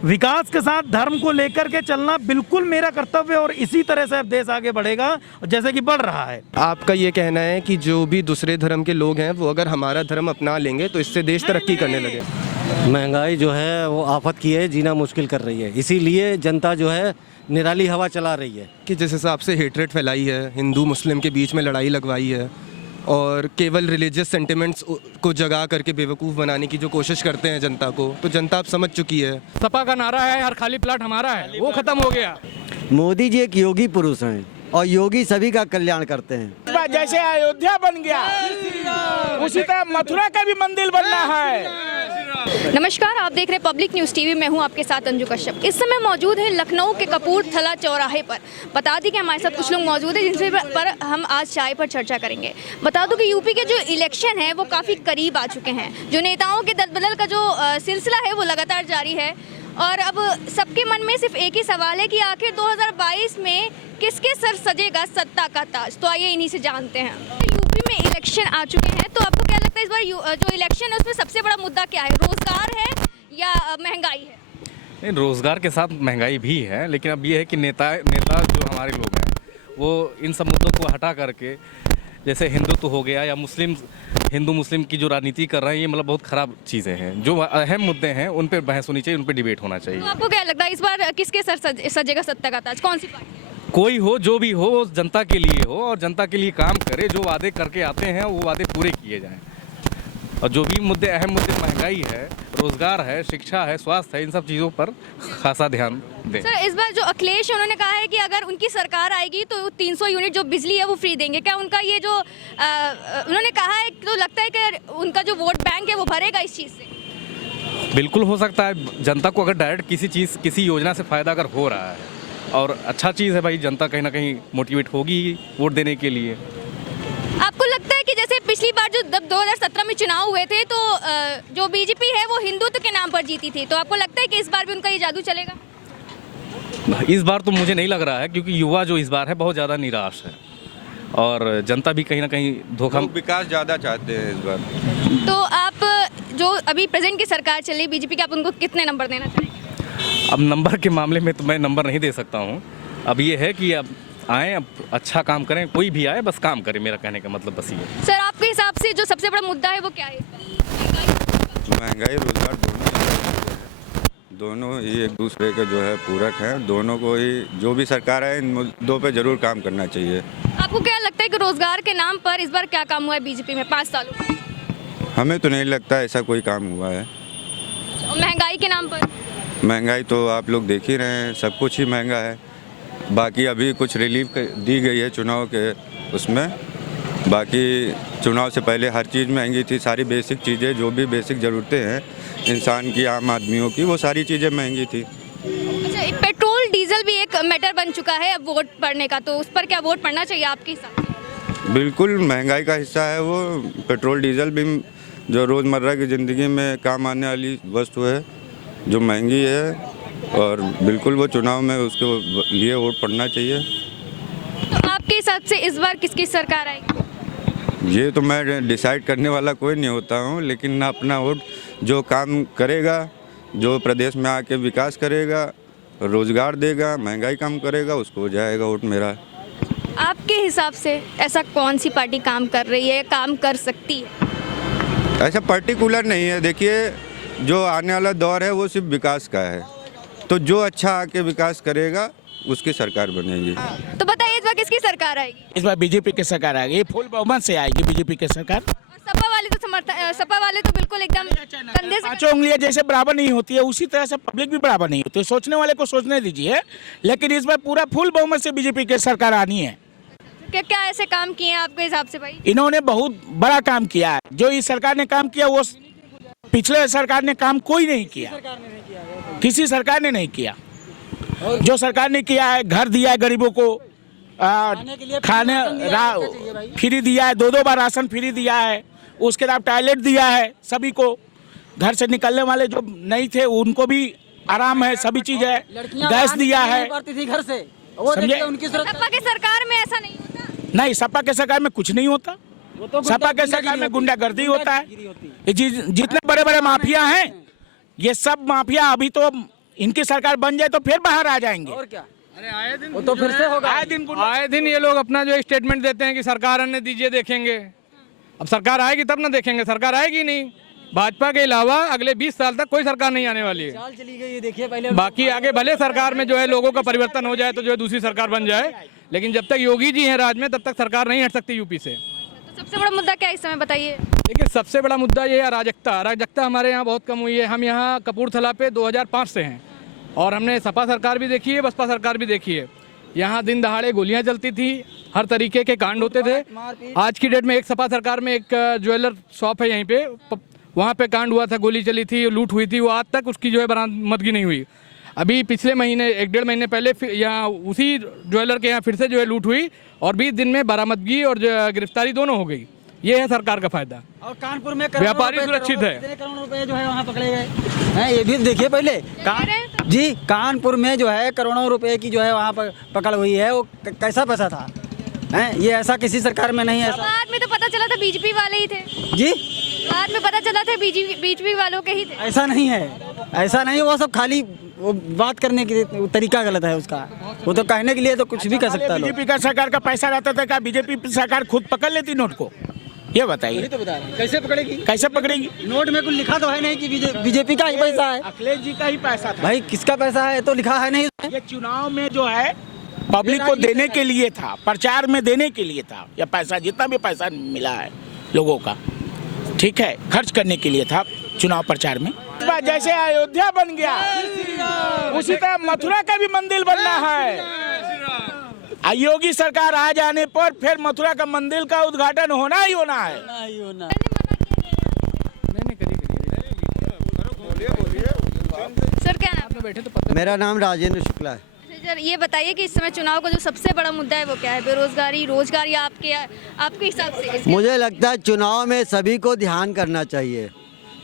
विकास के साथ धर्म को लेकर के चलना बिल्कुल मेरा कर्तव्य और इसी तरह से अब देश आगे बढ़ेगा जैसे कि बढ़ रहा है। आपका ये कहना है कि जो भी दूसरे धर्म के लोग हैं वो अगर हमारा धर्म अपना लेंगे तो इससे देश तरक्की करने लगे? महंगाई जो है वो आफत की है, जीना मुश्किल कर रही है, इसीलिए जनता जो है निराली हवा चला रही है। कि जिस हिसाब से हेट्रेट फैलाई है, हिंदू मुस्लिम के बीच में लड़ाई लगवाई है और केवल रिलीजियस सेंटिमेंट्स को जगा करके बेवकूफ़ बनाने की जो कोशिश करते हैं जनता को, तो जनता अब समझ चुकी है। सपा का नारा है हर खाली प्लाट हमारा है, वो खत्म हो गया। मोदी जी एक योगी पुरुष हैं और योगी सभी का कल्याण करते हैं। जैसे अयोध्या बन गया उसी तरह मथुरा का भी मंदिर बनना है। नमस्कार, आप देख रहे हैं पब्लिक न्यूज़ टीवी। मैं हूं आपके साथ अंजू कश्यप। इस समय मौजूद है लखनऊ के कपूरथला चौराहे पर। बता दी कि हमारे साथ कुछ लोग मौजूद हैं जिनसे पर हम आज चाय पर चर्चा करेंगे। बता दूं कि यूपी के जो इलेक्शन है वो काफ़ी करीब आ चुके हैं। जो नेताओं के दल बदल का जो सिलसिला है वो लगातार जारी है और अब सबके मन में सिर्फ एक ही सवाल है कि आखिर 2022 में किसके सर सजेगा सत्ता का ताज। तो आइए इन्हीं से जानते हैं। यूपी में इलेक्शन आ चुके हैं, तो आपको क्या लगता है इस बार जो इलेक्शन है उसमें सबसे बड़ा मुद्दा क्या है? रोजगार है या महंगाई है? नहीं, रोजगार के साथ महंगाई भी है, लेकिन अब ये है कि नेता जो हमारे लोग हैं वो इन सब मुद्दों को हटा करके, जैसे हिंदुत्व हो गया या हिंदू मुस्लिम की जो राजनीति कर रहे हैं, ये मतलब बहुत ख़राब चीज़ें हैं। जो अहम मुद्दे हैं उन पर बहस होनी चाहिए, उन पर डिबेट होना चाहिए। तो आपको क्या लगता है इस बार किसके सर सजेगा सत्ता का ताज? कौन सी पार्टी? कोई हो, जो भी हो, जनता के लिए हो और जनता के लिए काम करे। जो वादे करके आते हैं वो वादे पूरे किए जाएं और जो भी मुद्दे, अहम मुद्दे, महंगाई है, रोजगार है, शिक्षा है, स्वास्थ्य है, इन सब चीज़ों पर खासा ध्यान दें। सर, इस बार जो अखिलेश उन्होंने कहा है कि अगर उनकी सरकार आएगी तो 300 यूनिट जो बिजली है वो फ्री देंगे। क्या उनका ये जो उन्होंने कहा है तो लगता है कि उनका जो वोट बैंक है वो भरेगा इस चीज़ से? बिल्कुल हो सकता है। जनता को अगर डायरेक्ट किसी योजना से फ़ायदा अगर हो रहा है और अच्छा चीज़ है भाई, जनता कहीं ना कहीं मोटिवेट होगी वोट देने के लिए। आपको लगता है कि जैसे पिछली बार जो 2017 में चुनाव हुए थे तो जो बीजेपी है वो हिंदुत्व के नाम पर जीती थी, तो आपको लगता है कि इस बार भी उनका ये जादू चलेगा? इस बार तो मुझे नहीं लग रहा है, क्योंकि युवा जो इस बार है बहुत ज़्यादा निराश है और जनता भी कहीं ना कहीं धोखा, विकास ज़्यादा चाहते हैं इस बार। तो आप जो अभी प्रेजेंट की सरकार चल रही बीजेपी की, आप उनको कितने नंबर देना चाहेंगे? अब नंबर के मामले में तो मैं नंबर नहीं दे सकता हूँ। अब ये है कि अब आएँ, अब अच्छा काम करें, कोई भी आए बस काम करे, मेरा कहने का मतलब बस ये है। सर, आपके हिसाब से जो सबसे बड़ा मुद्दा है वो क्या है? महंगाई, रोजगार दोनों ही एक दूसरे के जो है पूरक हैं। दोनों को ही, जो भी सरकार है, इन मुद्दों पे जरूर काम करना चाहिए। आपको क्या लगता है कि रोजगार के नाम पर इस बार क्या काम हुआ है बीजेपी में 5 सालों में? हमें तो नहीं लगता ऐसा कोई काम हुआ है। और महंगाई के नाम पर? महंगाई तो आप लोग देख ही रहे हैं, सब कुछ ही महंगा है। बाकी अभी कुछ रिलीफ दी गई है चुनाव के उसमें, बाकी चुनाव से पहले हर चीज़ महंगी थी। सारी बेसिक चीज़ें, जो भी बेसिक ज़रूरतें हैं इंसान की, आम आदमियों की, वो सारी चीज़ें महंगी थी। अच्छा, पेट्रोल डीजल भी एक मैटर बन चुका है अब वोट पड़ने का, तो उस पर क्या वोट पड़ना चाहिए आपके हिसाब से? बिल्कुल महंगाई का हिस्सा है वो। पेट्रोल डीजल भी जो रोज़मर्रा की ज़िंदगी में काम आने वाली वस्तु है, जो महंगी है, और बिल्कुल वो चुनाव में उसके लिए वोट पड़ना चाहिए। तो आपके हिसाब से इस बार किसकी सरकार आएगी? ये तो मैं डिसाइड करने वाला कोई नहीं होता हूँ, लेकिन अपना वोट जो काम करेगा, जो प्रदेश में आके विकास करेगा, रोजगार देगा, महंगाई कम करेगा, उसको हो जाएगा वोट मेरा। आपके हिसाब से ऐसा कौन सी पार्टी काम कर रही है, काम कर सकती है? ऐसा पर्टिकुलर नहीं है। देखिए, जो आने वाला दौर है वो सिर्फ विकास का है, तो जो अच्छा आके विकास करेगा उसकी सरकार बनेगी। तो बताइए इस बार किसकी सरकार आएगी? इस बार बीजेपी की सरकार आएगी, ये फुल बहुमत से आएगी बीजेपी की सरकार। और सपा वाले तो बिल्कुल एकदम कंधे से। पांचों उंगलियां जैसे बराबर नहीं होती है, उसी तरह से पब्लिक भी बराबर नहीं होती है। सोचने वाले को सोचने दीजिए, लेकिन इस बार पूरा फुल बहुमत से बीजेपी की सरकार आनी है। क्या ऐसे काम किए हैं आपके हिसाब से भाई? इन्होंने बहुत बड़ा काम किया है। जो इस सरकार ने काम किया वो पिछले सरकार ने काम कोई नहीं किया, किसी सरकार ने नहीं किया। जो सरकार ने किया है, घर दिया है गरीबों को, खाने फ्री दिया है, 2 बार राशन फ्री दिया है, उसके बाद टॉयलेट दिया है सभी को। घर से निकलने वाले जो नहीं थे उनको भी आराम है, सभी चीज है, गैस दिया है। घर से सपा के सरकार में ऐसा नहीं होता? नहीं, सपा के सरकार में कुछ नहीं होता। सपा के सरकार में गुंडागर्दी होता है। जितने बड़े बड़े माफिया हैं, ये सब माफिया अभी तो इनकी सरकार बन जाए तो फिर बाहर आ जाएंगे। और क्या, वो तो फिर से होगा। आए दिन ये लोग अपना जो स्टेटमेंट देते हैं कि सरकार आने दीजिए देखेंगे। अब सरकार आएगी तब ना देखेंगे, सरकार आएगी नहीं। भाजपा के अलावा अगले 20 साल तक कोई सरकार नहीं आने वाली है। चाल चली गई है, देखिए पहले। बाकी आगे भले सरकार में जो है लोगों का परिवर्तन हो जाए तो जो है दूसरी सरकार बन जाए, लेकिन जब तक योगी जी हैं राज में तब तक सरकार नहीं हट सकती यूपी से। तो सबसे बड़ा मुद्दा क्या है इस समय बताइए? देखिए सबसे बड़ा मुद्दा ये है अराजकता हमारे यहाँ बहुत कम हुई है। हम यहाँ कपूरथला पे 2005 से हैं और हमने सपा सरकार भी देखी है, बसपा सरकार भी देखी है। यहाँ दिन दहाड़े गोलियां चलती थी, हर तरीके के कांड होते थे। आज की डेट में एक सपा सरकार में एक ज्वेलर शॉप है यहीं पे, वहाँ पे कांड हुआ था, गोली चली थी, लूट हुई थी, वो आज तक उसकी जो है बरामदगी नहीं हुई। अभी पिछले महीने 1-1.5 महीने पहले यहाँ उसी ज्वेलर के यहाँ फिर से जो है लूट हुई और 20 दिन में बरामदगी और गिरफ्तारी दोनों हो गई। ये है सरकार का फायदा। और कानपुर में व्यापारी सुरक्षित है। कितने करोड़ रुपए जो है वहाँ पकड़े गए हैं, ये भी देखिए पहले। जी, कानपुर में जो है करोड़ों रुपए की जो है वहाँ पर पकड़ हुई है, वो कैसा पैसा था हैं? ये ऐसा किसी सरकार में नहीं है। बाद में तो पता चला था बीजेपी वाले ही थे जी, बाद में पता चला था बीजेपी वालों के ही थे। ऐसा नहीं है, ऐसा नहीं। वो सब खाली वो बात करने की तरीका गलत है उसका। वो तो कहने के लिए तो कुछ भी कर सकता है। बीजेपी का सरकार का पैसा रहता था, क्या बीजेपी सरकार खुद पकड़ लेती नोट को? ये बताइए। तो बता रहे हैं, कैसे पकड़ेगी? कैसे पकड़ेगी? नोट में कुछ लिखा तो है नहीं कि बीजेपी का ही पैसा है। अखिलेश जी का ही पैसा था भाई, किसका पैसा है तो लिखा है नहीं। ये चुनाव में जो है पब्लिक को देने के लिए था, प्रचार में देने के लिए था। या पैसा जितना भी पैसा मिला है लोगों का, ठीक है, खर्च करने के लिए था चुनाव प्रचार में। जैसे अयोध्या बन गया उसी तरह मथुरा का भी मंदिर बनना है। योगी सरकार आ जाने पर फिर मथुरा का मंदिर का उद्घाटन होना ही होना है। सर क्या नाम है? मेरा नाम राजेंद्र शुक्ला है। सर ये बताइए कि इस समय चुनाव का जो सबसे बड़ा मुद्दा है वो क्या है? बेरोजगारी, रोजगारी, आपके हिसाब से? मुझे लगता है चुनाव में सभी को ध्यान करना चाहिए।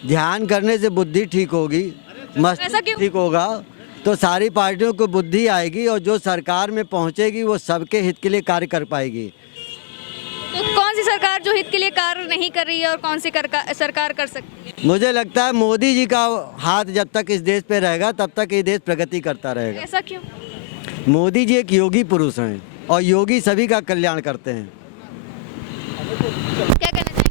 ध्यान करने से बुद्धि ठीक होगी, मस्तिष्क ठीक होगा तो सारी पार्टियों को बुद्धि आएगी और जो सरकार में पहुंचेगी वो सबके हित के लिए कार्य कर पाएगी। तो कौन सी सरकार जो हित के लिए कार्य नहीं कर रही है और कौन सी सरकार कर सकती है? मुझे लगता है मोदी जी का हाथ जब तक इस देश पे रहेगा तब तक ये देश प्रगति करता रहेगा। ऐसा क्यों? मोदी जी एक योगी पुरुष हैं और योगी सभी का कल्याण करते हैं। क्या कहना चाहेंगे?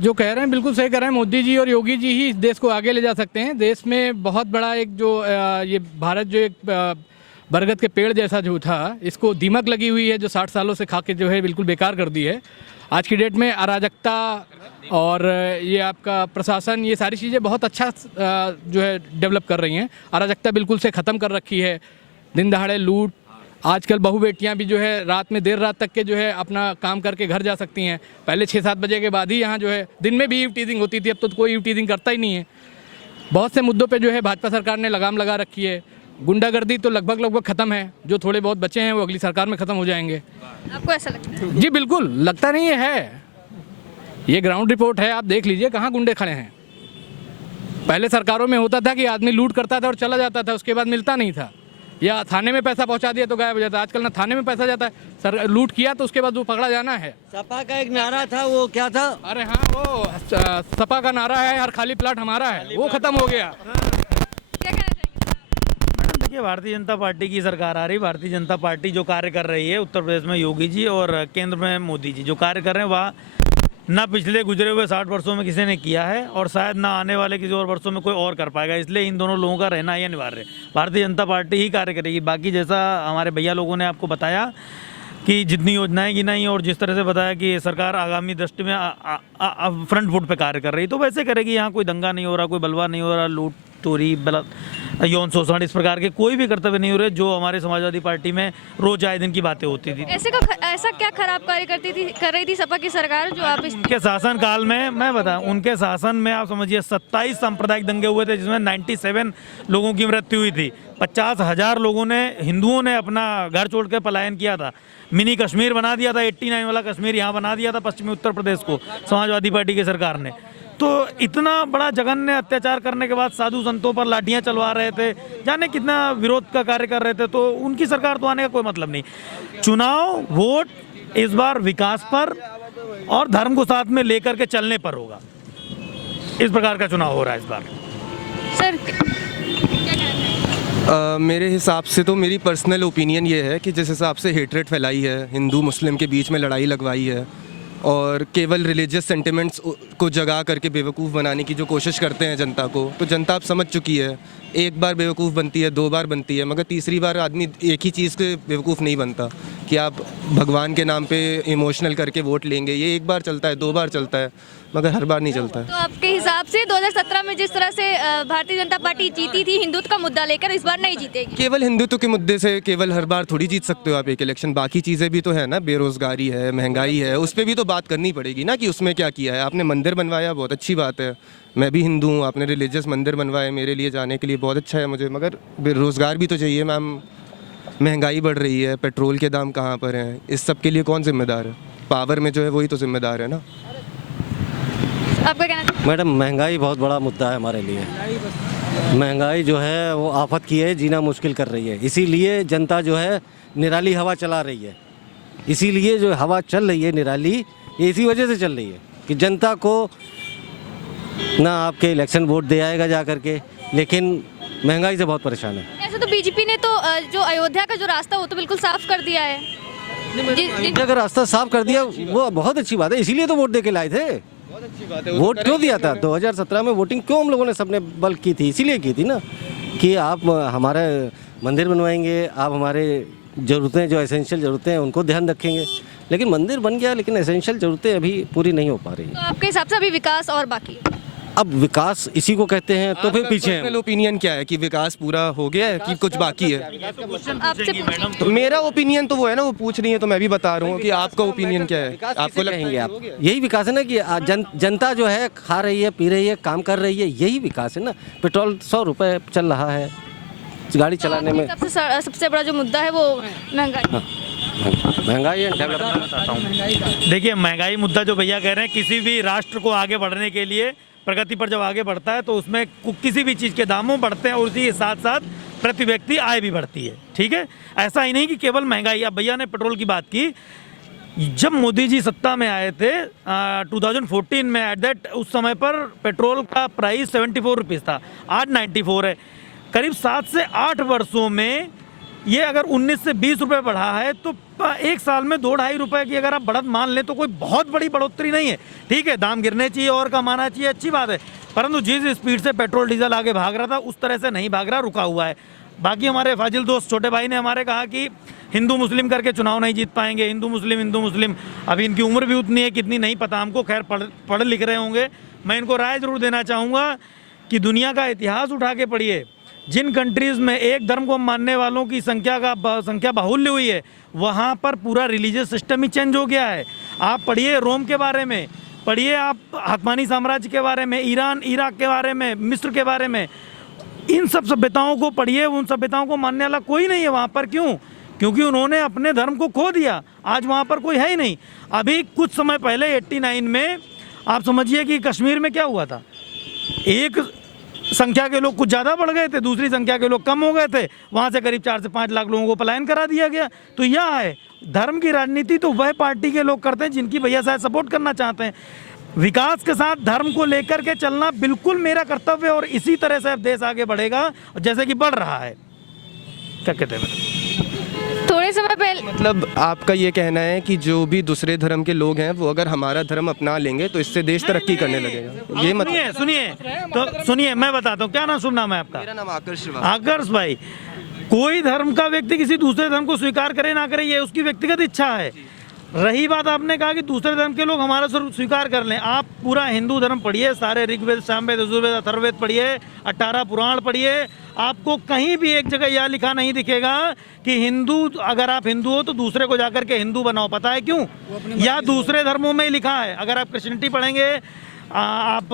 जो कह रहे हैं बिल्कुल सही कह रहे हैं। मोदी जी और योगी जी ही इस देश को आगे ले जा सकते हैं। देश में बहुत बड़ा एक जो ये भारत जो एक बरगद के पेड़ जैसा जो था, इसको दीमक लगी हुई है जो 60 सालों से खा के जो है बिल्कुल बेकार कर दी है। आज की डेट में अराजकता और ये आपका प्रशासन, ये सारी चीज़ें बहुत अच्छा जो है डेवलप कर रही हैं। अराजकता बिल्कुल से ख़त्म कर रखी है। दिन दहाड़े लूट, आजकल बहू बेटियां भी जो है रात में देर रात तक के जो है अपना काम करके घर जा सकती हैं। पहले 6-7 बजे के बाद ही यहाँ जो है दिन में भी ईव टीजिंग होती थी, अब तो कोई ईव टीजिंग करता ही नहीं है। बहुत से मुद्दों पे जो है भाजपा सरकार ने लगाम लगा रखी है। गुंडागर्दी तो लगभग ख़त्म है, जो थोड़े बहुत बचे हैं वो अगली सरकार में ख़त्म हो जाएंगे। आपको ऐसा लगता है? जी बिल्कुल, लगता नहीं है। ये ग्राउंड रिपोर्ट है, आप देख लीजिए कहाँ गुंडे खड़े हैं। पहले सरकारों में होता था कि आदमी लूट करता था और चला जाता था, उसके बाद मिलता नहीं था, या थाने में पैसा पहुंचा दिया तो गायब हो जाता है। आजकल ना थाने में पैसा जाता है, सर लूट किया तो उसके बाद वो पकड़ा जाना है। सपा का एक नारा था, वो क्या था? अरे हाँ, वो सपा का नारा है हर खाली प्लाट हमारा है, वो खत्म हो गया। क्या कहना चाहेंगे? देखिए, भारतीय जनता पार्टी की सरकार आ रही, भारतीय जनता पार्टी जो कार्य कर रही है उत्तर प्रदेश में योगी जी और केंद्र में मोदी जी जो कार्य कर रहे हैं वह ना पिछले गुजरे हुए 60 वर्षों में किसी ने किया है और शायद ना आने वाले किसी और वर्षों में कोई और कर पाएगा। इसलिए इन दोनों लोगों का रहना ही अनिवार्य है। भारतीय जनता पार्टी ही कार्य करेगी। बाकी जैसा हमारे भैया लोगों ने आपको बताया कि जितनी योजनाएं गिनाई और जिस तरह से बताया कि सरकार आगामी दृष्टि में फ्रंट फुट पे कार्य कर रही, तो वैसे करेगी। यहाँ कोई दंगा नहीं हो रहा, कोई बलवा नहीं हो रहा, लूट चोरी यौन शोषण इस प्रकार के कोई भी कर्तव्य नहीं हो रहे जो हमारे समाजवादी पार्टी में रोज आए दिन की बातें होती थी। ऐसा क्या खराब कार्य कर रही थी सपा की सरकार जो आप उनके शासन काल में, मैं बताऊं, उनके शासन में आप समझिए 27 सांप्रदायिक दंगे हुए थे जिसमें 97 लोगों की मृत्यु हुई थी। 50,000 लोगों ने, हिंदुओं ने अपना घर छोड़ कर पलायन किया था। मिनी कश्मीर बना दिया था, 89 वाला कश्मीर यहाँ बना दिया था पश्चिमी उत्तर प्रदेश को समाजवादी पार्टी की सरकार ने। तो इतना बड़ा जघन्य अत्याचार करने के बाद साधु संतों पर लाठियां चलवा रहे थे, जाने कितना विरोध का कार्य कर रहे थे। तो उनकी सरकार तो आने का कोई मतलब नहीं। चुनाव वोट इस बार विकास पर और धर्म को साथ में लेकर के चलने पर होगा। इस प्रकार का चुनाव हो रहा है इस बार। सर क्या कहना मेरे हिसाब से तो मेरी पर्सनल ओपिनियन ये है कि जिस हिसाब से हेटरेट फैलाई है, हिंदू मुस्लिम के बीच में लड़ाई लगवाई है और केवल रिलीजियस सेंटिमेंट्स को जगा करके बेवकूफ़ बनाने की जो कोशिश करते हैं जनता को, तो जनता अब समझ चुकी है। एक बार बेवकूफ़ बनती है, 2 बार बनती है, मगर तीसरी बार आदमी एक ही चीज़ के बेवकूफ़ नहीं बनता कि आप भगवान के नाम पे इमोशनल करके वोट लेंगे। ये एक बार चलता है, 2 बार चलता है, मगर हर बार नहीं चलता है। तो आपके हिसाब से 2017 में जिस तरह से भारतीय जनता पार्टी जीती थी हिंदुत्व का मुद्दा लेकर, इस बार नहीं जीतेगी? केवल हिंदुत्व के मुद्दे से केवल हर बार थोड़ी जीत सकते हो आप एक इलेक्शन। बाकी चीज़ें भी तो है ना, बेरोज़गारी है, महंगाई है, उस पर भी तो बात करनी पड़ेगी ना कि उसमें क्या किया है। आपने मंदिर बनवाया, बहुत अच्छी बात है, मैं भी हिंदू हूँ, आपने रिलीजियस मंदिर बनवाए मेरे लिए जाने के लिए, बहुत अच्छा है मुझे, मगर बेरोज़गार भी तो चाहिए मैम। महंगाई बढ़ रही है, पेट्रोल के दाम कहाँ पर हैं, इस सब के लिए कौन जिम्मेदार है? पावर में जो है वही तो जिम्मेदार है ना। आपका कहना? मैडम, महंगाई बहुत बड़ा मुद्दा है हमारे लिए। महंगाई जो है वो आफत की है, जीना मुश्किल कर रही है। इसीलिए जनता जो है निराली हवा चला रही है। इसीलिए जो हवा चल रही है निराली, ये इसी वजह से चल रही है कि जनता को ना आपके इलेक्शन वोट दे आएगा जा करके, लेकिन महंगाई से बहुत परेशान है। ऐसे तो बीजेपी ने तो जो अयोध्या का जो रास्ता वो तो बिल्कुल साफ कर दिया है। अयोध्या का रास्ता साफ कर दिया, वो बहुत अच्छी बात है, इसीलिए तो वोट दे के लाए थे। वोट क्यों दिया था? 2017 में वोटिंग क्यों हम लोगों ने सबने बल की थी? इसीलिए की थी ना कि आप हमारे मंदिर बनवाएंगे, आप हमारे ज़रूरतें जो एसेंशियल ज़रूरतें हैं उनको ध्यान रखेंगे। लेकिन मंदिर बन गया, लेकिन एसेंशियल ज़रूरतें अभी पूरी नहीं हो पा रही। तो आपके हिसाब से अभी विकास और बाकी? अब विकास इसी को कहते हैं, तो फिर पीछे हैं। ओपिनियन क्या है कि विकास पूरा हो गया है कि कुछ बाकी है? आपसे तो मेरा ओपिनियन तो वो है ना, वो पूछ रही है तो मैं भी बता रहा हूँ कि आपका ओपिनियन क्या है। आपको लगेंगे आप यही विकास है ना कि जनता जो है खा रही है, पी रही है, काम कर रही है, यही विकास है ना। पेट्रोल 100 रुपये चल रहा है गाड़ी चलाने में। सबसे बड़ा जो मुद्दा है वो महंगाई। महंगाई है। देखिए, महंगाई मुद्दा जो भैया कह रहे हैं, किसी भी राष्ट्र को आगे बढ़ने के लिए, प्रगति पर जब आगे बढ़ता है तो उसमें किसी भी चीज़ के दामों बढ़ते हैं और उसी के साथ साथ प्रति व्यक्ति आय भी बढ़ती है। ठीक है, ऐसा ही नहीं कि केवल महंगाई। अब भैया ने पेट्रोल की बात की, जब मोदी जी सत्ता में आए थे 2014 में, एट दैट उस समय पर पेट्रोल का प्राइस 74 रुपीज़ था, आज 94 है। करीब 7 से 8 वर्षों में ये अगर 19 से 20 रुपये बढ़ा है तो एक साल में 2-2.5 रुपये की अगर आप बढ़त मान लें तो कोई बहुत बड़ी बढ़ोतरी नहीं है। ठीक है, दाम गिरने चाहिए और कमाना चाहिए, अच्छी बात है, परंतु जिस स्पीड से पेट्रोल डीजल आगे भाग रहा था उस तरह से नहीं भाग रहा, रुका हुआ है। बाकी हमारे फाजिल दोस्त छोटे भाई ने हमारे कहा कि हिंदू मुस्लिम करके चुनाव नहीं जीत पाएंगे, हिंदू मुस्लिम। अभी इनकी उम्र भी उतनी है, कितनी नहीं पता हमको, खैर पढ़ लिख रहे होंगे। मैं इनको राय ज़रूर देना चाहूँगा कि दुनिया का इतिहास उठा के पढ़िए। जिन कंट्रीज़ में एक धर्म को मानने वालों की संख्या बाहुल्य हुई है, वहाँ पर पूरा रिलीजियस सिस्टम ही चेंज हो गया है। आप पढ़िए रोम के बारे में, पढ़िए आप हतमानी साम्राज्य के बारे में, ईरान इराक के बारे में, मिस्र के बारे में, इन सब सभ्यताओं को पढ़िए। उन सभ्यताओं को मानने वाला कोई नहीं है वहाँ पर। क्यों? क्योंकि उन्होंने अपने धर्म को खो दिया। आज वहाँ पर कोई है ही नहीं। अभी कुछ समय पहले 89 में आप समझिए कि कश्मीर में क्या हुआ था, एक संख्या के लोग कुछ ज़्यादा बढ़ गए थे, दूसरी संख्या के लोग कम हो गए थे, वहाँ से करीब 4 से 5 लाख लोगों को पलायन करा दिया गया। तो यह है धर्म की राजनीति, तो वह पार्टी के लोग करते हैं जिनकी भैया शायद सपोर्ट करना चाहते हैं। विकास के साथ धर्म को लेकर के चलना बिल्कुल मेरा कर्तव्य, और इसी तरह से अब देश आगे बढ़ेगा जैसे कि बढ़ रहा है। क्या कहते हैं? थोड़े समय पहले मतलब आपका ये कहना है कि जो भी दूसरे धर्म के लोग हैं वो अगर हमारा धर्म अपना लेंगे तो इससे देश तरक्की करने लगेगा, ये मतलब? सुनिए, मैं बताता हूँ। क्या नाम, शुभ नाम है आपका? मेरा नाम आकर्ष। आकर्ष भाई, कोई धर्म का व्यक्ति किसी दूसरे धर्म को स्वीकार करे ना करे, ये उसकी व्यक्तिगत इच्छा है। रही बात आपने कहा कि दूसरे धर्म के लोग हमारा स्वीकार कर लें, आप पूरा हिंदू धर्म पढ़िए, सारे ऋग्वेद, सामवेद, यजुर्वेद, अथर्ववेद पढ़िए, 18 पुराण पढ़िए, आपको कहीं भी एक जगह यह लिखा नहीं दिखेगा कि हिंदू, अगर आप हिंदू हो तो दूसरे को जाकर के हिंदू बनाओ। पता है क्यों? या दूसरे धर्मों में ही लिखा है। अगर आप क्रिश्चियनिटी पढ़ेंगे, आप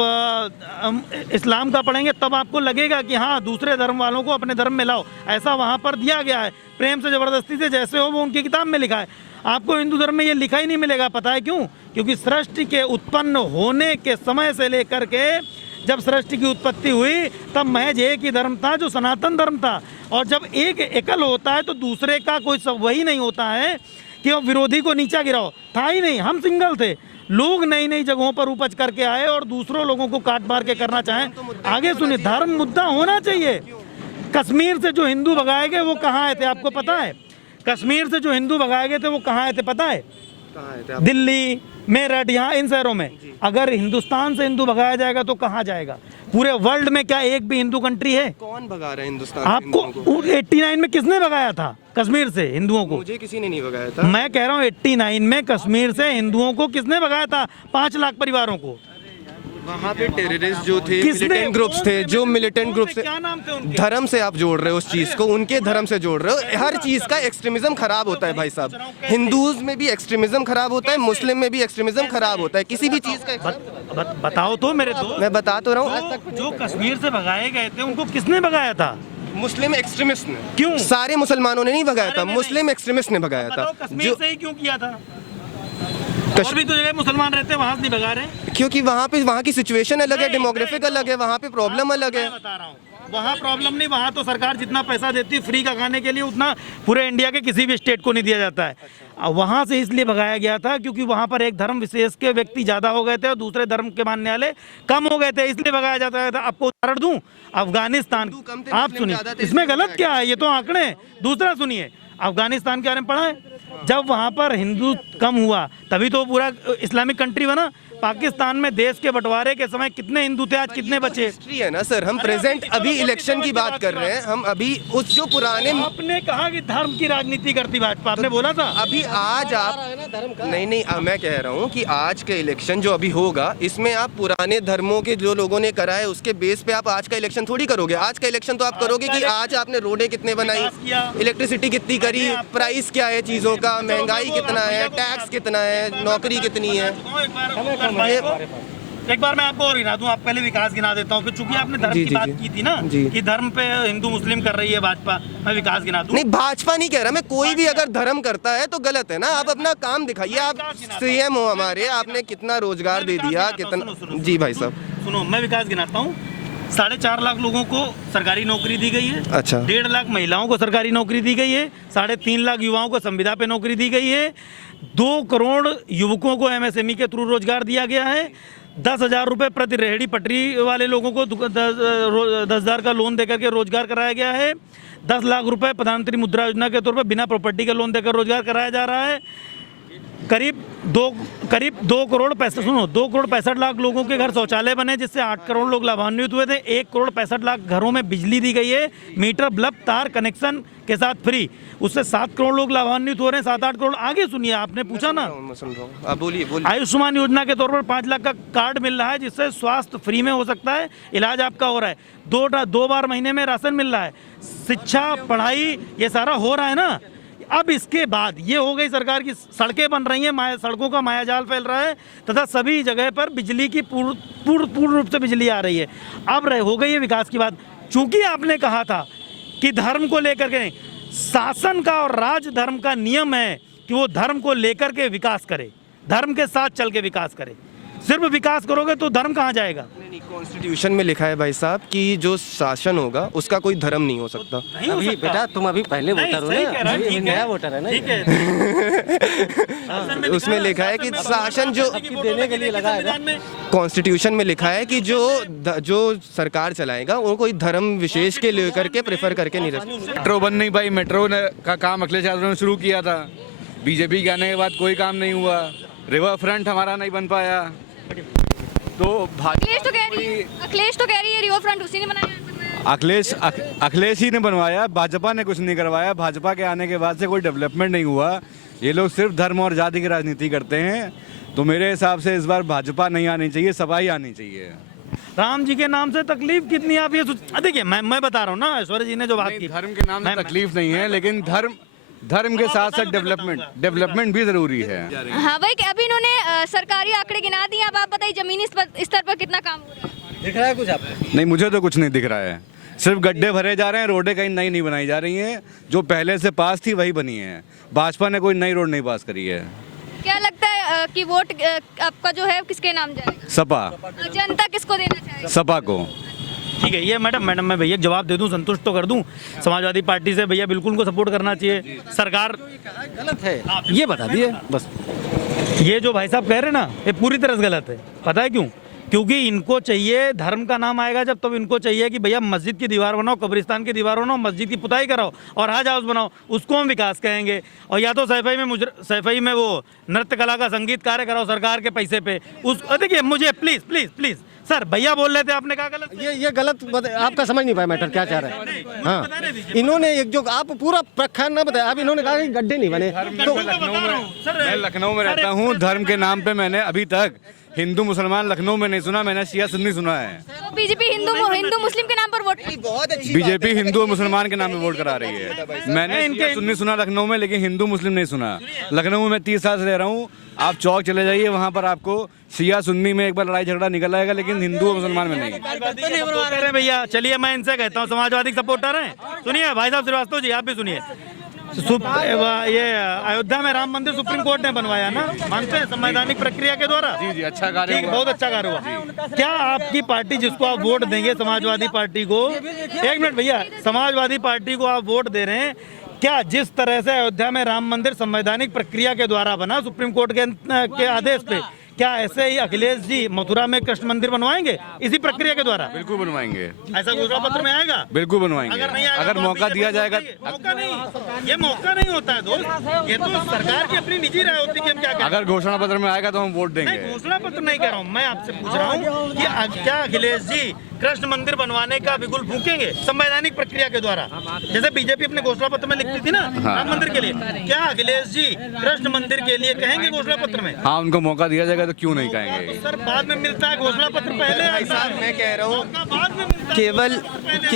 इस्लाम का पढ़ेंगे, तब आपको लगेगा कि हाँ दूसरे धर्म वालों को अपने धर्म में लाओ, ऐसा वहाँ पर दिया गया है। प्रेम से, ज़बरदस्ती से, जैसे हो वो उनकी किताब में लिखा है। आपको हिंदू धर्म में ये लिखा ही नहीं मिलेगा। पता है क्यों? क्योंकि सृष्टि के उत्पन्न होने के समय से लेकर के जब सृष्टि की उत्पत्ति हुई तब महज एक ही धर्म था जो सनातन धर्म था। और जब एक एकल होता है तो दूसरे का कोई वही नहीं होता है कि वो विरोधी को नीचा गिराओ, था ही नहीं। हम सिंगल थे, लोग नई नई जगहों पर उपज करके आए और दूसरों लोगों को काट मार के करना चाहें। आगे सुनिए, धर्म मुद्दा होना चाहिए। कश्मीर से जो हिंदू भगाए गए वो कहाँ आए थे आपको पता है? कश्मीर से जो हिंदू भगाए गए थे वो कहाँ आए थे पता है? दिल्ली, मेरठ, यहाँ इन शहरों में। अगर हिंदुस्तान से हिंदू भगाया जाएगा तो कहाँ जाएगा? पूरे वर्ल्ड में क्या एक भी हिंदू कंट्री है? कौन भगा रहा है हिंदुस्तान आपको 89 में किसने भगाया था कश्मीर से हिंदुओं को? मुझे किसी ने नहीं भगाया था। मैं कह रहा हूँ 89 में कश्मीर से हिंदुओं को किसने भगाया था? 5 लाख परिवारों को। वहाँ पे टेररिस्ट जो थे, किसने? मिलिटेंट ग्रुप्स थे, जो मिलिटेंट ग्रुप्स थे। क्या नाम थे उनके? धर्म से आप जोड़ रहे हो उस चीज को, उनके धर्म से जोड़ रहे हो। हर चीज का एक्सट्रीमिज्म खराब होता है भाई साहब। हिंदूज में भी एक्सट्रीमिज्म खराब होता है, मुस्लिम में भी एक्सट्रीमिज्म खराब होता है। किसी भी चीज का बताओ तो मेरे दोस्त। मैं बता तो रहा हूँ। जो कश्मीर से भगाए गए थे उनको किसने भगाया था? मुस्लिम एक्सट्रीमिस्ट ने। क्यों? सारे मुसलमानों ने नहीं भगाया था, मुस्लिम एक्सट्रीमिस्ट ने भगाया था। कश्मीर से ही क्यों किया था? और भी तो जगह मुसलमान रहते हैं, वहाँ से नहीं भगा रहे। क्योंकि वहाँ की सिचुएशन अलग है, डेमोग्राफिक अलग है, वहाँ पे प्रॉब्लम अलग है। बता रहा हूँ, वहाँ प्रॉब्लम नहीं, वहाँ तो सरकार जितना पैसा देती है फ्री का खाने के लिए उतना पूरे इंडिया के किसी भी स्टेट को नहीं दिया जाता है। वहाँ से इसलिए भगाया गया था क्योंकि वहाँ पर एक धर्म विशेष के व्यक्ति ज़्यादा हो गए थे और दूसरे धर्म के मानने वाले कम हो गए थे, इसलिए भगाया जाता था। आपको उदाहरण दूँ, अफगानिस्तान। आप सुनिए, इसमें गलत क्या है? ये तो आंकड़े हैं। दूसरा सुनिए, अफगानिस्तान के बारे में पढ़ा है? जब वहाँ पर हिंदू कम हुआ तभी तो पूरा इस्लामिक कंट्री बना। पाकिस्तान में देश के बंटवारे के समय कितने हिंदू थे, आज कितने बचे? हिस्ट्री है ना सर, हम प्रेजेंट अभी इलेक्शन की बात कर रहे हैं। हम अभी उस जो पुराने, आपने कहा कि धर्म की राजनीति करती भाजपा, आपने बोला था। अभी आज आप नहीं, मैं कह रहा हूँ कि आज का इलेक्शन जो अभी होगा इसमें आप पुराने धर्मों के जो लोगों ने करा है उसके बेस पे आप आज का इलेक्शन थोड़ी करोगे। आज का इलेक्शन तो आप करोगे कि आज आपने रोडें कितने बनाई, इलेक्ट्रिसिटी कितनी करी, प्राइस क्या है चीज़ों का, महंगाई कितना है, टैक्स कितना है, नौकरी कितनी है। एक बार मैं आपको और गिना दूं, आप पहले विकास गिना देता हूं, फिर चूंकि आपने धर्म की बात की थी ना कि धर्म पे हिंदू मुस्लिम कर रही है भाजपा, मैं विकास गिना दूं। नहीं, भाजपा नहीं कह रहा मैं, कोई भी अगर धर्म करता है तो गलत है ना। आप अपना काम दिखाइए, आप सीएम हो हमारे, आपने कितना रोजगार दे दिया, कितना। जी भाई साहब सुनो, मैं विकास गिनाता हूँ। 4.5 लाख लोगों को सरकारी नौकरी दी गई है। अच्छा। 1.5 लाख महिलाओं को सरकारी नौकरी दी गई है। 3.5 लाख युवाओं को संविदा पे नौकरी दी गई है। 2 करोड़ युवकों को MSME के थ्रू रोजगार दिया गया है। 10,000 रुपये प्रति रेहड़ी पटरी वाले लोगों को 10,000 का लोन देकर के रोजगार कराया गया है। 10 लाख रुपए प्रधानमंत्री मुद्रा योजना के तौर पर बिना प्रॉपर्टी का लोन देकर रोजगार कराया जा रहा है। करीब 2 करोड़ 65 लाख लोगों के घर शौचालय बने, जिससे 8 करोड़ लोग लाभान्वित हुए थे। 1 करोड़ 65 लाख घरों में बिजली दी गई है, मीटर, बल्ब, तार कनेक्शन के साथ फ्री। उससे 7 करोड़ लोग लाभान्वित हो रहे हैं। 7-8 करोड़ आगे सुनिए, आपने पूछा ना, आप बोलिए। आयुष्मान योजना के तौर पर 5 लाख का कार्ड मिल रहा है, जिससे स्वास्थ्य फ्री में हो सकता है, इलाज आपका हो रहा है। 2 बार महीने में राशन मिल रहा है। शिक्षा, पढ़ाई, ये सारा हो रहा है ना। अब इसके बाद ये हो गई सरकार की, सड़कें बन रही हैं, सड़कों का मायाजाल फैल रहा है तथा सभी जगह पर बिजली की पूर्ण रूप से बिजली आ रही है। अब हो गई है विकास की बात। चूंकि आपने कहा था कि धर्म को लेकर के नहीं, शासन का और राज धर्म का नियम है कि वो धर्म को लेकर के विकास करे, धर्म के साथ चल के विकास करे। सिर्फ विकास करोगे तो धर्म कहाँ जाएगा? कॉन्स्टिट्यूशन में लिखा है भाई साहब कि जो शासन होगा उसका कोई धर्म नहीं हो सकता। अभी बेटा तुम अभी पहले वोटर हो ना, अभी नया वोटर है ना, ठीक है। उसमें लिखा है कि शासन जो देने के लिए लगा है। कॉन्स्टिट्यूशन में लिखा है कि जो सरकार चलाएगा वो कोई धर्म विशेष के लेकर के प्रेफर करके नहीं रखता। मेट्रो बन नहीं पाई, मेट्रो का काम अखिलेश यादव ने शुरू किया था, बीजेपी के आने के बाद कोई काम नहीं हुआ। रिवर फ्रंट हमारा नहीं बन पाया। तो अखिलेश तो कह रही है रिवर फ्रंट उसी ने बनाया। अखिलेश ही ने बनवाया, भाजपा ने कुछ नहीं करवाया। भाजपा के आने के बाद से कोई डेवलपमेंट नहीं हुआ। ये लोग सिर्फ धर्म और जाति की राजनीति करते हैं। तो मेरे हिसाब से इस बार भाजपा नहीं आनी चाहिए, सपा ही आनी चाहिए। राम जी के नाम से तकलीफ कितनी, आप ये देखिए, मैं बता रहा हूँ ना, ऐश्वर्या जी ने जो बात की, धर्म के नाम से तकलीफ नहीं है, लेकिन धर्म के साथ साथ डेवलपमेंट भी जरूरी है। हाँ भाई, अभी इन्होंने सरकारी आंकड़े गिना दिए, अब आप बताइए जमीनी स्तर पर कितना काम हो रहा है? दिख रहा है कुछ आपको? नहीं, मुझे तो कुछ नहीं दिख रहा है। सिर्फ गड्ढे भरे जा रहे हैं, रोडें कहीं नई नहीं बनाई जा रही हैं। जो पहले से पास थी वही बनी है। भाजपा ने कोई नई रोड नहीं पास करी है। क्या लगता है कि वोट आपका जो है किसके नाम जाएगा? सपा। जनता किसको देना चाहेगी? सपा को। ठीक है। ये मैडम मैं भैया जवाब दे दूं, संतुष्ट तो कर दूं। समाजवादी पार्टी से भैया बिल्कुल उनको सपोर्ट करना चाहिए। सरकार गलत है, ये बता दिए बस। ये जो भाई साहब कह रहे हैं ना, ये पूरी तरह से गलत है। पता है क्यों? क्योंकि इनको चाहिए, धर्म का नाम आएगा जब, तब इनको चाहिए कि भैया मस्जिद की दीवार बनाओ, कब्रिस्तान की दीवार बनाओ, मस्जिद की पुताई कराओ और हज हाउस बनाओ, उसको हम विकास कहेंगे। और या तो सैफई में वो नृत्य कला का संगीत कार्य कराओ सरकार के पैसे पे। उस देखिए मुझे प्लीज सर, भैया बोल रहे थे, आपने कहा गलत। ये गलत आपका समझ नहीं पाया मैटर क्या चाह रहे हैं। हाँ, इन्होंने एक जो आप पूरा प्रखंड ना बताया, अब इन्होंने कहा कि गड्ढे नहीं बने। तो मैं लखनऊ में रहता हूँ, धर्म के नाम पे मैंने अभी तक हिंदू मुसलमान लखनऊ में नहीं सुना, मैंने शिया सुन्नी सुना है। बीजेपी हिंदू मुस्लिम के नाम पर वोट, बीजेपी हिंदू और मुसलमान के नाम पे वोट करा रही है। मैंने शिया सुन्नी सुना लखनऊ में, लेकिन हिंदू मुस्लिम नहीं सुना। लखनऊ में 30 साल से रह रहा हूँ, आप चौक चले जाइए, वहाँ पर आपको शिया सुन्नी में एक बार लड़ाई झगड़ा निकल आएगा, लेकिन हिंदू और मुसलमान में नहीं। भैया चलिए मैं इनसे कहता हूँ, समाजवादी सपोर्टर हैं, सुनिए भाई साहब श्रीवास्तव जी, आप भी सुनिए। ये अयोध्या में राम मंदिर सुप्रीम कोर्ट ने बनवाया ना, मानते हैं संवैधानिक प्रक्रिया के द्वारा? जी अच्छा कार्य हुआ, बहुत अच्छा कार्य हुआ। क्या आपकी पार्टी जिसको आप वोट देंगे, समाजवादी पार्टी को, एक मिनट भैया, समाजवादी पार्टी को आप वोट दे रहे हैं, क्या जिस तरह से अयोध्या में राम मंदिर संवैधानिक प्रक्रिया के द्वारा बना सुप्रीम कोर्ट के आदेश पे, क्या ऐसे ही अखिलेश जी मथुरा में कृष्ण मंदिर बनवाएंगे इसी प्रक्रिया के द्वारा? बिल्कुल बनवाएंगे। ऐसा घोषणा पत्र में आएगा? बिल्कुल बनवाएंगे, अगर मौका दिया जाएगा। मौका नहीं, ये मौका नहीं होता है दोस्त, ये तो सरकार की अपनी निजी राय होती है कि हम क्या करें। अगर घोषणा पत्र में आएगा तो हम वोट देंगे। घोषणा पत्र नहीं कह रहा हूँ, मैं आपसे पूछ रहा हूँ कि क्या अखिलेश जी कृष्ण मंदिर बनवाने का बिगुल फूकेंगे संवैधानिक प्रक्रिया के द्वारा, जैसे बीजेपी अपने घोषणा पत्र में लिखती थी ना राम मंदिर के लिए? क्या अखिलेश जी कृष्ण मंदिर के लिए कहेंगे घोषणा पत्र में? हाँ, उनको मौका दिया जाएगा तो क्यों नहीं कहेंगे। सर बाद में मिलता है, घोषणा पत्र पहले आता है। मैं कह रहा हूँ बाद में मिलता है।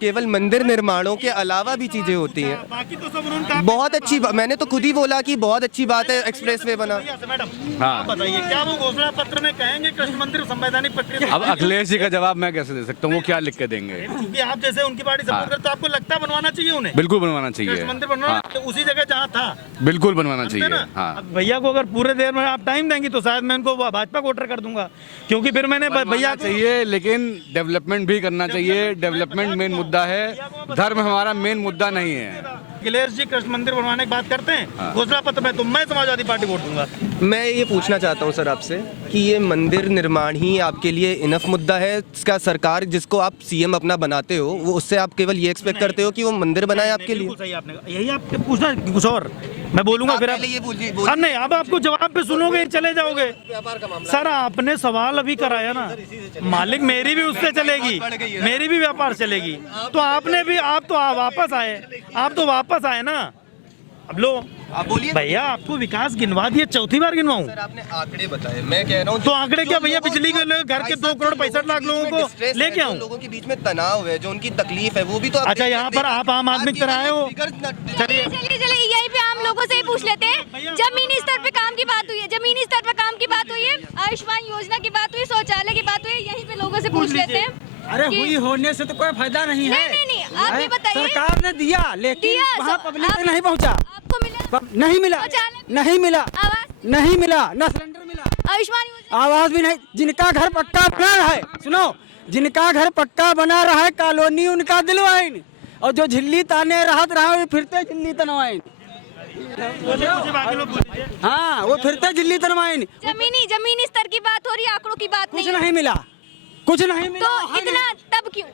केवल मंदिर निर्माणों के अलावा भी चीजें होती हैं। बाकी तो सब उन्होंने बहुत अच्छी, मैंने तो खुद ही बोला कि बहुत अच्छी बात है एक्सप्रेसवे बना। मैडम हाँ बताइए, क्या वो घोषणा पत्र में कहेंगे कृष्ण मंदिर संवैधानिक प्रक्रिया? अब अखिलेश जी का जवाब मैं कैसे दे सकता हूँ, वो क्या लिख के देंगे? क्योंकि आप जैसे उनकी पार्टी सपोर्ट करते, तो आपको लगता है बनवाना चाहिए उन्हें? बिल्कुल बनवाना चाहिए, कृष्ण मंदिर बनवाना तो उसी जगह जहाँ था, बिल्कुल बनवाना चाहिए। हाँ, अब भैया को अगर पूरे देर में आप टाइम देंगी तो शायद मैं उनको भाजपा को वोटर कर दूंगा, क्योंकि फिर मैंने भैया चाहिए, लेकिन डेवलपमेंट भी करना चाहिए। डेवलपमेंट मेन मुद्दा है, धर्म हमारा मेन मुद्दा नहीं है। अखिलेश जी कृष्ण मंदिर बनवाने की बात करते हैं घोषणा पत्र में, तो मैं समाजवादी पार्टी वोट दूंगा। मैं ये पूछना चाहता हूँ सर आपसे कि ये मंदिर निर्माण ही आपके लिए इनफ मुद्दा है? क्या सरकार जिसको आप सीएम अपना बनाते हो, वो उससे आप केवल ये एक्सपेक्ट करते हो कि वो मंदिर बनाए आपके लिए? सही आपने यही आपके पूछना, कुछ और मैं बोलूंगा फिर आप नहीं, अब आपको जवाब पे सुनोगे चले जाओगे। सर आपने सवाल अभी कराया ना, मालिक मेरी भी उससे चलेगी, मेरी भी व्यापार चलेगी, तो आपने भी, आप तो वापस आए ना। अब लो आप बोलिए भैया, आपको विकास गिनवा दिए, चौथी बार गिनवाऊं? सर आपने आंकड़े बताए, मैं कह रहा हूँ तो आंकड़े क्या भैया, बिजली के घर के 2 करोड़ 65 लाख लोगों को लेके आऊं? लोगों के बीच में तनाव है, जो उनकी तकलीफ है, वो भी तो अच्छा यहाँ पर आप आम आदमी की तरह आए हो। चलिए यहीं पे आम लोगों से ही पूछ लेते हैं। जमीनी स्तर पे काम की बात हुई है, जमीनी स्तर पे काम की बात हुई है, आयुष्मान योजना की बात हुई, शौचालय की बात हुई, यहीं पे लोगों से पूछ लेते हैं। अरे हुई होने से तो कोई फायदा नहीं है। नहीं, आप भी बताइए। सरकार ने दिया, लेकिन वहाँ पब्लिक तक नहीं पहुँचा। आपको मिला? नहीं मिला, नहीं मिला, आवाज नहीं मिला, न सिलेंडर मिला, आयुष्मान योजना, आवाज भी नहीं। जिनका घर पक्का बना रहा है, सुनो, जिनका घर पक्का बना रहा है, कॉलोनी उनका दिलवाइन, और जो झिल्ली ताने राहत रहा है, फिरते झिल्ली तनवाइन। हाँ, वो फिरते झिल्ली तनवाइन। जमीनी स्तर की बात हो रही है, आंकड़ों की बात कुछ नहीं मिला, कुछ नहीं मिला। तो इतना तब क्यों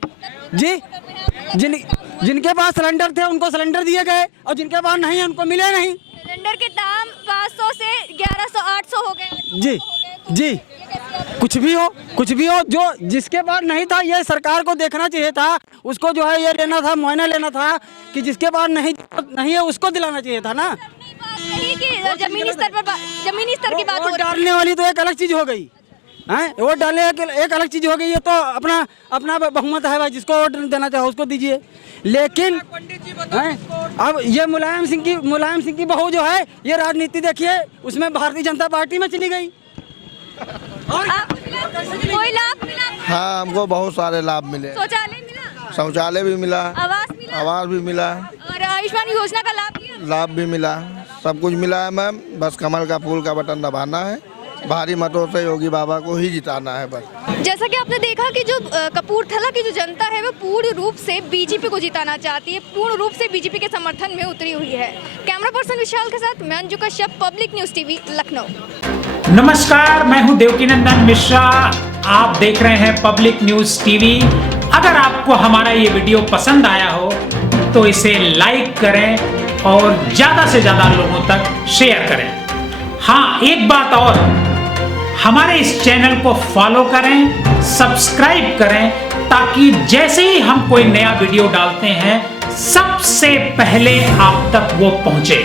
जी? जिनके पास सिलेंडर थे उनको सिलेंडर दिए गए, और जिनके पास नहीं है उनको मिले नहीं। सिलेंडर के दाम 500 से 1100 800 हो गए। जी कुछ भी हो, जो जिसके पास नहीं था, ये सरकार को देखना चाहिए था, उसको जो है ये लेना था, मुआयना लेना था कि जिसके पास नहीं है उसको दिलाना चाहिए था ना। जमीनी स्तर की बात हो रही है। डालने वाली तो एक अलग चीज हो गई है, वोट डालने एक अलग चीज हो गई। ये तो अपना बहुमत है भाई, जिसको वोट देना चाहे उसको दीजिए। लेकिन अब ये मुलायम सिंह की बहू जो है, ये राजनीति देखिए, उसमें भारतीय जनता पार्टी में चली गई। और कोई लाभ मिला? हाँ, हमको बहुत सारे लाभ मिले। शौचालय भी मिला, आवास भी मिला, और आयुष्मान योजना का लाभ भी मिला, सब कुछ मिला है मैम। बस कमल का फूल का बटन दबाना है, भारी मतों से योगी बाबा को ही जिताना है बस। जैसा कि आपने देखा कि जो कपूरथला की जो जनता है वो पूर्ण रूप से बीजेपी को जिताना चाहती है, पूर्ण रूप से बीजेपी के समर्थन में उतरी हुई है। कैमरा पर्सन विशाल के साथ मैं Anju Kashyap, public news TV, Lucknow. नमस्कार, मैं हूं देवकीनंदन मिश्रा। आप देख रहे हैं पब्लिक न्यूज टीवी। अगर आपको हमारा ये वीडियो पसंद आया हो तो इसे लाइक करें और ज्यादा से ज्यादा लोगों तक शेयर करें। हाँ, एक बात और, हमारे इस चैनल को फॉलो करें, सब्सक्राइब करें, ताकि जैसे ही हम कोई नया वीडियो डालते हैं सबसे पहले आप तक वो पहुंचे।